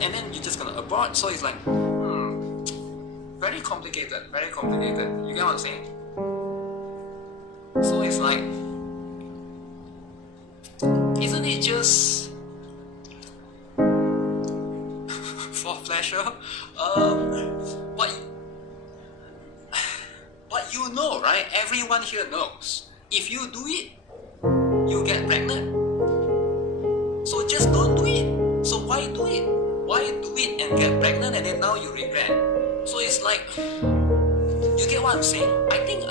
and then you're just gonna abort. So it's like, very complicated, very complicated. You get what I'm saying? So it's like, isn't it just for pleasure? But you know, right? Everyone here knows. If you do it, you get pregnant. So just don't do it. So why do it? Why do it and get pregnant and then now you regret? So it's like, you get what I'm saying? I think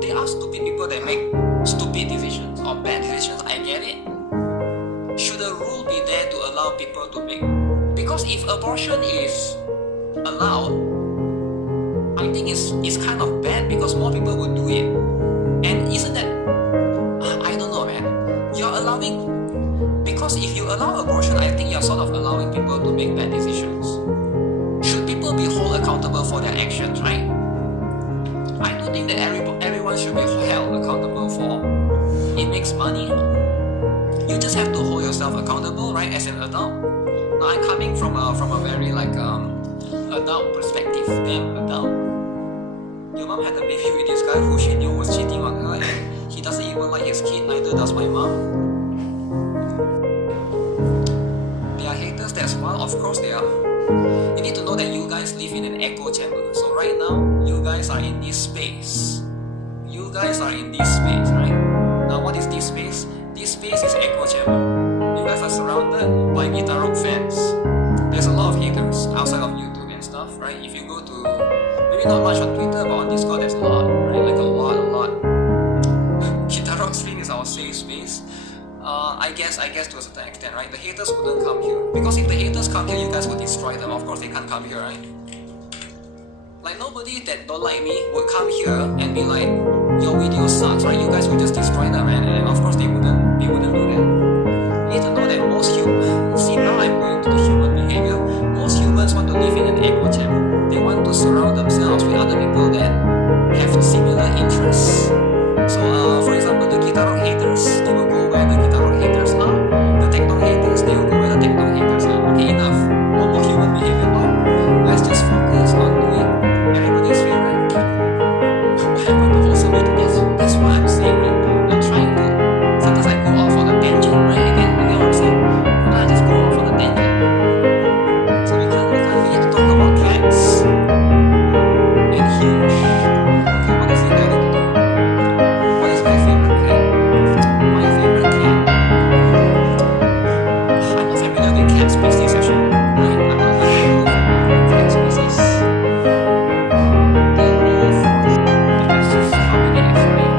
there are stupid people that make stupid decisions or bad decisions. I get it. Should a rule be there to allow people to make? Because if abortion is allowed, I think it's kind of bad because more people would do it. And isn't that, I don't know, man. You're allowing, because if you allow abortion, I think you're sort of allowing people to make bad decisions. Should people be held accountable for their actions, right? I don't think that everyone should be held accountable for it makes money. You just have to hold yourself accountable, right, as an adult. Now I'm coming from a very adult perspective, damn adult. Your mom had a baby with this guy who she knew was cheating on her, and he doesn't even like his kid, neither does my mom. There are haters, that's why, of course they are. You need to know that you guys live in an echo chamber. So right now, you guys are in this space. You guys are in this space, right? Now what is this space? This space is echo chamber. You guys are surrounded by Guitar Rock fans. There's a lot of haters outside of YouTube and stuff, right? If you go to, maybe not much on Twitter, but on Discord there's a lot, right? Like a lot. Guitar Rock stream is our safe space. I guess to a certain extent, right? The haters wouldn't come here. Because if the haters come here, you guys would destroy them. Of course they can't come here, right? Like nobody that don't like me would come here and be like, your video sucks, right? You guys would just destroy them, and of course they wouldn't do that. You need to know that most humans, see now I'm going to the human behavior, most humans want to live in an echo chamber. They want to surround themselves with other people that have similar interests. So for example, the Guitar Rock haters, they will go where the Guitar Rock haters are. The techno haters, they will go where the techno haters are. Okay, enough. No more human behavior talk. Let's just focus on doing everybody's favorite. What happened to wholesome eating? That's what I'm saying, right? I'm trying to, sometimes I go off on a tangent, right? Again, you know what I'm saying? Sometimes I just go off on a tangent. So we need to talk about cats and huge. Okay, what is it that I need to do? What is my favorite cat? My favorite cat. I'm not familiar with cat species actually. Right? I'm not familiar with cat species. The rule for that's just how it is, right?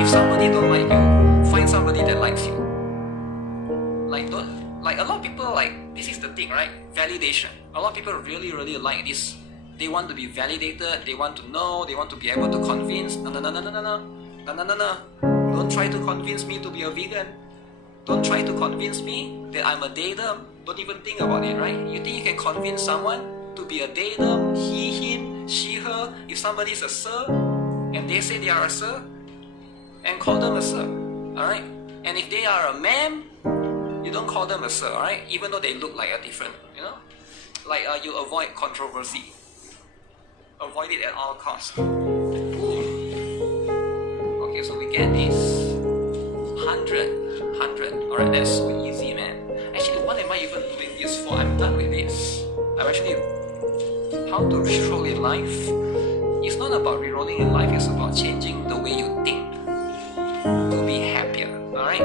If somebody don't like you, find somebody that likes you. Like a lot of people, like, this is the thing, right? Validation. A lot of people really like this. They want to be validated, they want to know, they want to be able to convince. No. Don't try to convince me to be a vegan. Don't try to convince me that I'm a datum. Don't even think about it, right? You think you can convince someone to be a datum, he, him, she, her, if somebody is a sir, and they say they are a sir, and call them a sir, alright? And if they are a ma'am, you don't call them a sir, alright? Even though they look like a different, you know? Like you avoid controversy. Avoid it at all costs. Okay, so we get this 100. Alright, that's so easy, man. Actually, what am I even doing this for? I'm done with this. I'm actually, how to reroll in life. It's not about rerolling in life, it's about changing the way you think to be happier, alright?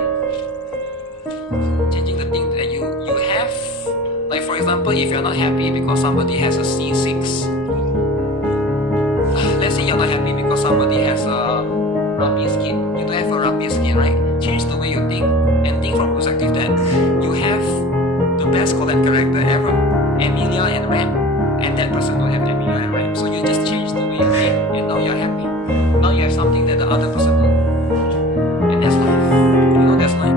Changing the thing that you have. Like for example, if you're not happy because somebody has a C6, let's say you're not happy because somebody has a rumpy skin. You don't have a rumpy skin, right? Change the way you think and think from perspective that you have the best collab character ever, Emilia and Ram, and that person don't have Emilia and Ram. So you just change the way you think and now you're happy. Now you have something that the other person don't. And that's life. You know, that's life.